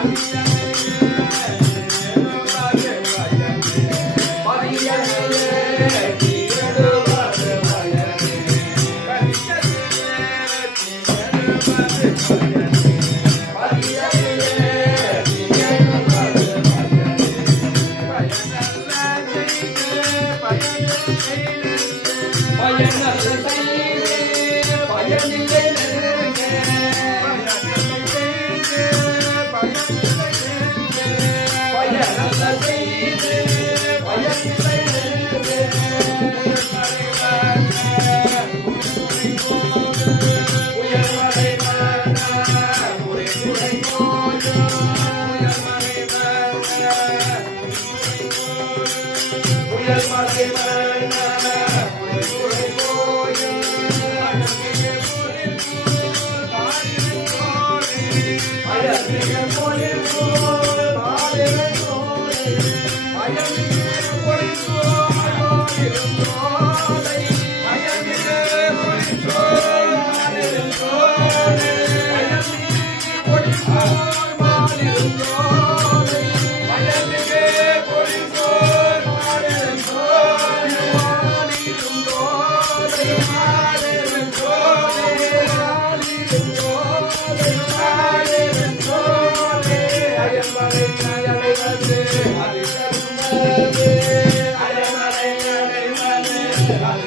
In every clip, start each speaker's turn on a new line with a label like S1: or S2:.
S1: Thank you.
S2: I'm Mati Mana
S1: Bye.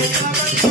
S1: Thank you.